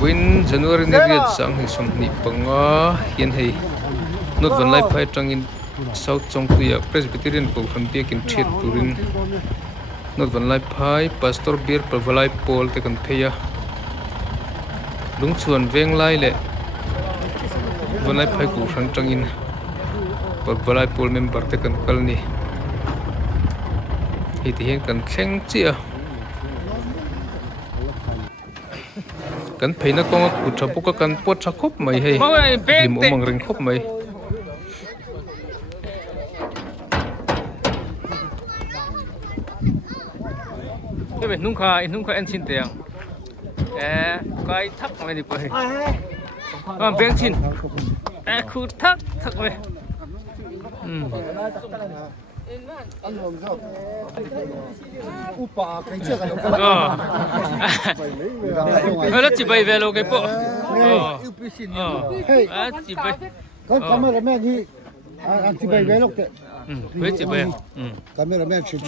Win January ni riat sang ni som ni panga hian hei not van lai phai tangin South Chongtuya Presbyterian ko khampe kin thiet turin not van lai phai pastor bir palvalai pol te kan pheya lungchuan veng lai le van lai phai ko khan tangin palvalai pol member te kan kalni hi ti hian kan thleng chia kan pheina konga kutha puka kan pot tha khop mai hei lim omang ring khop mai cái nung khai anh xin tiền cái thắc mày đi quay còn bên xin khu thắc mày nó chỉ bay về lâu cái bộ chỉ bay con cameraman đi anh chỉ bay về lúc đấy với chỉ bay cameraman chụp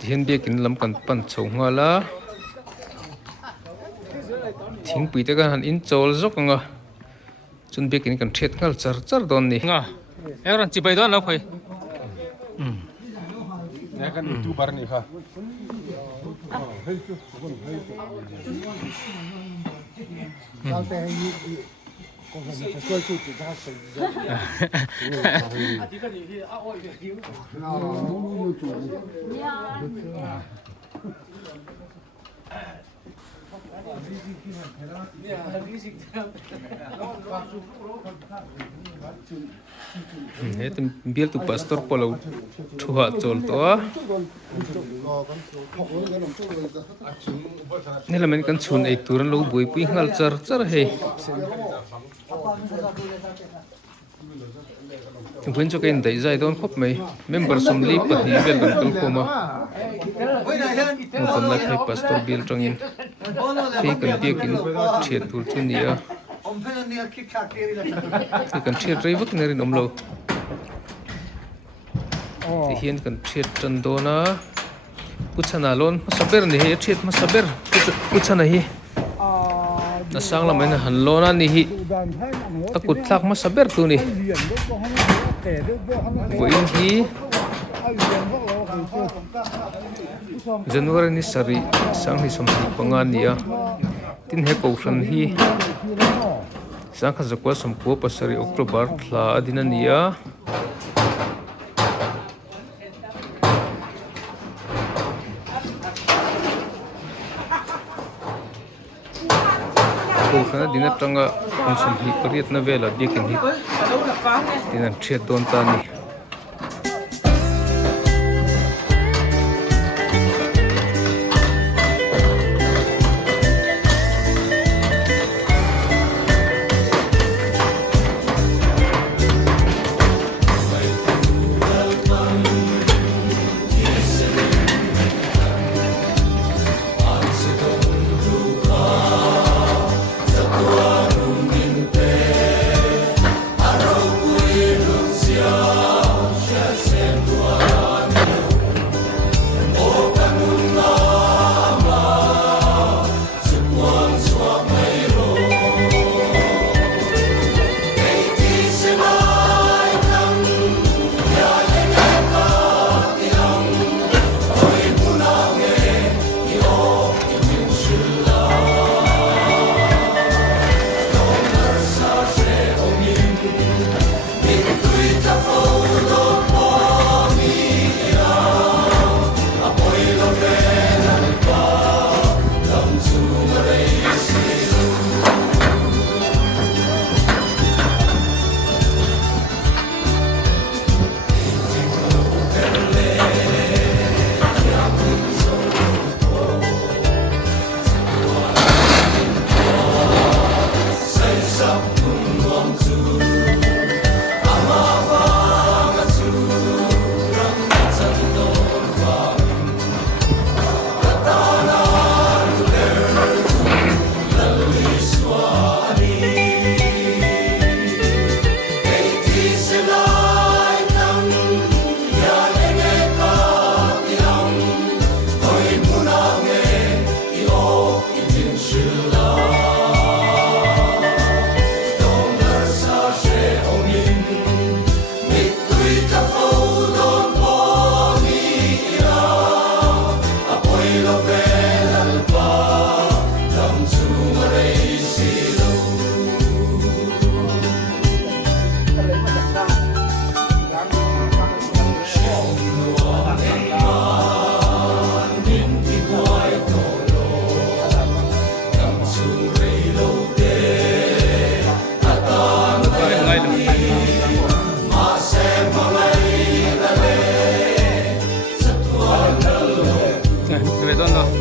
hian biakin lam kan pan chhawng la thingpui te kan han in chawl zawk anga chun biakin kan thiet ngal char char don ni nga em chỉ bay đó nó phải ya kan youtuber nih kah he bial tu pastor polo thuha chol to nela men kan chhun ei turan lo boi pui ngal char char he When you can die, don't hop me. Members some leap, but he will not coma. Not like Pastor Bill Tongin. Take a peek in cheer to Tunia. You can cheer River in Umlo. The hen can cheer Tandona. Puts an alone, Masaber, here, cheat Masaber, puts an a he. Nasang laman hanlona ni hi takut tak masaber tu ni voin hi January ni sari sang ni somni pangan niya tin he ko fran hi sang kha zakwa sompo pasari October thla adina niya Karena dinat tangga konsum hi periat na vela bikin hi dinat thiet don ta ni Arrow, we look về don nó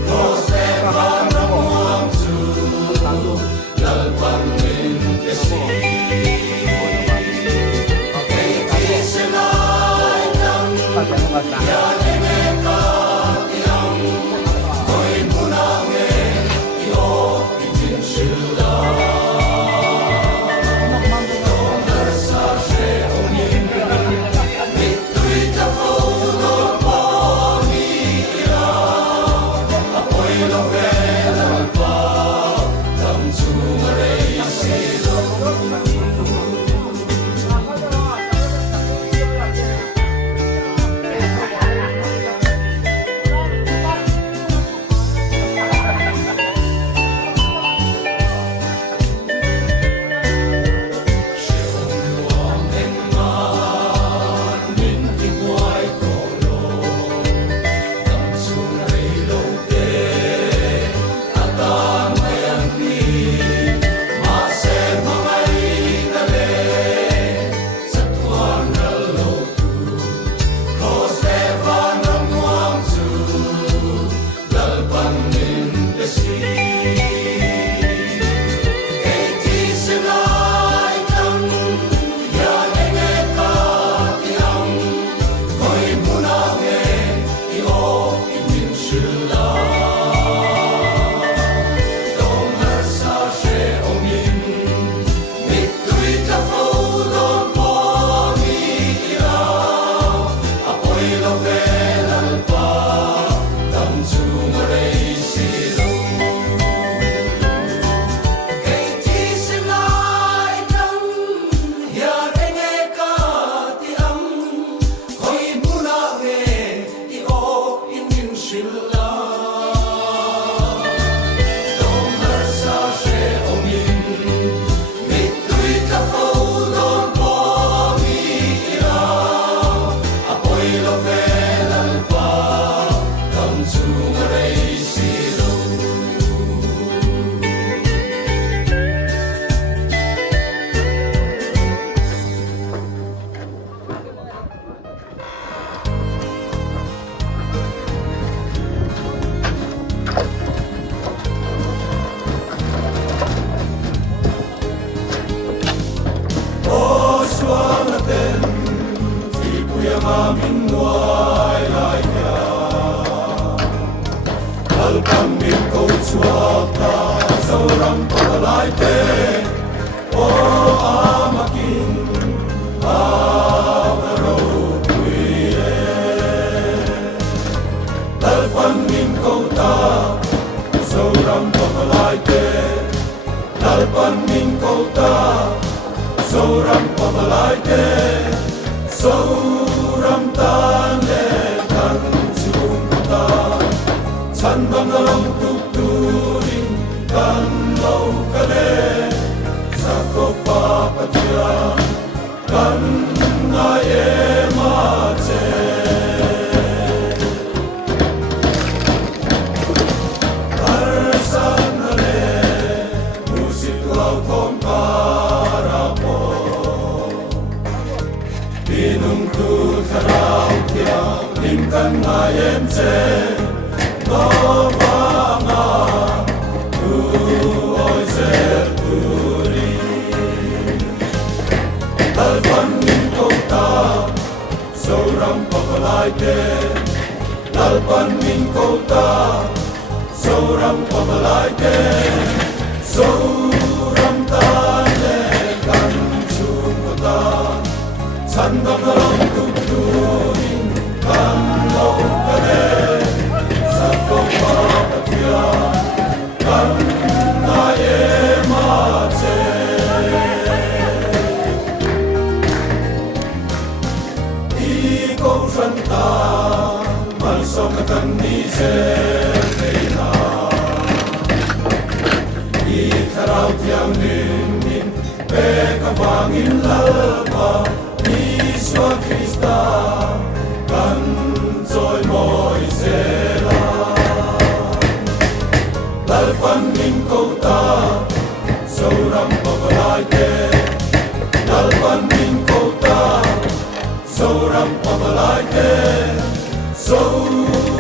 so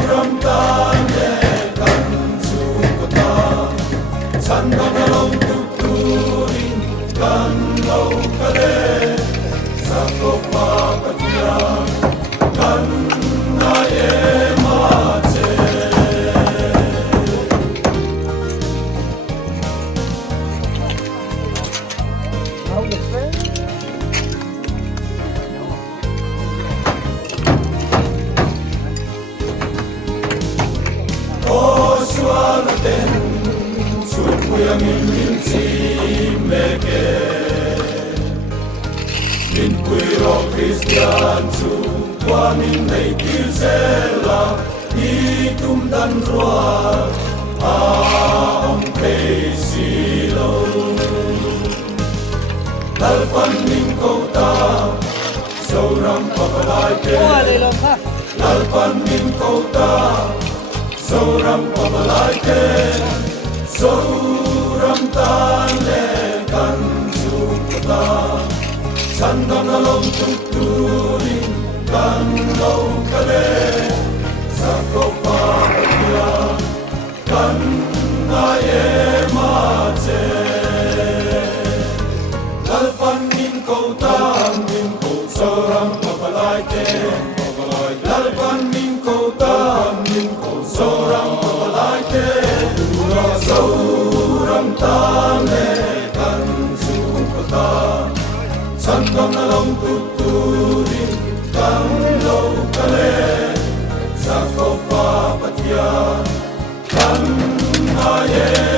ram ta ne Sakopa patia kan aye